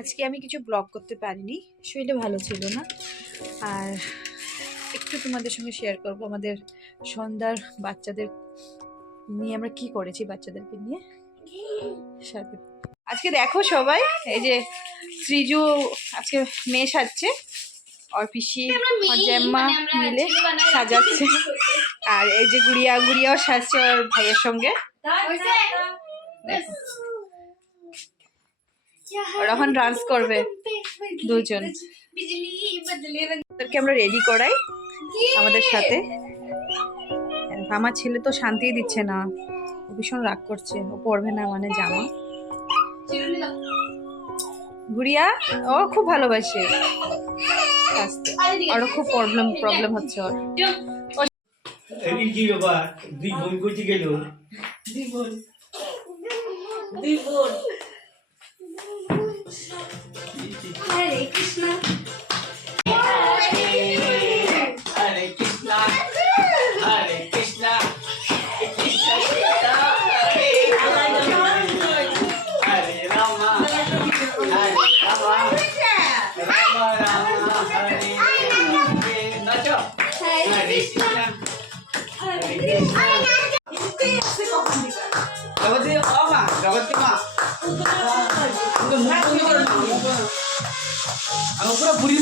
আজকে আমি কিছু ব্লগ করতে পারিনি, শরীরটা ভালো ছিল না। আর একটু তোমাদের সঙ্গে শেয়ার করব আমাদের সন্ধ্যার বাচ্চাদের নিয়ে আমরা কি করেছি, বাচ্চাদেরকে নিয়ে সাথে। আজকে দেখো সবাই, এই যে শ্রীজু আজকে মেয়ে সাজছে, আর পিসি আর জ্যাম্মা মিলে সাজাচ্ছে। আর এই যে গুড়িয়াও সাজছে ওর ভাইয়ের সঙ্গে। ওরা এখন ডান্স করবে দুজন। ওদেরকে আমরা রেডি করাই আমাদের সাথে। আমার ছেলে তো শান্তি দিচ্ছে না, ও ভীষণ রাগ করছে, ও পরবে না মানে জামা। গুড়িয়া ও খুব ভালোবাসে, আরো খুব প্রবলেম হচ্ছে ওর। কি ব্যাপার, দুই বোন করতে গেল? দুই বোন হরে কৃষ্ণ হরে কৃষ্ণ হরে কৃষ্ণ কৃষ্ণ কৃষ্ণ হরে রাম হরে রাম রাম রাম হরে হরে নাচো হরে কৃষ্ণ হরে কৃষ্ণ। জগতে মা জগতে মা মুখ বন্ধ করো, আমি পুরো বুড়ি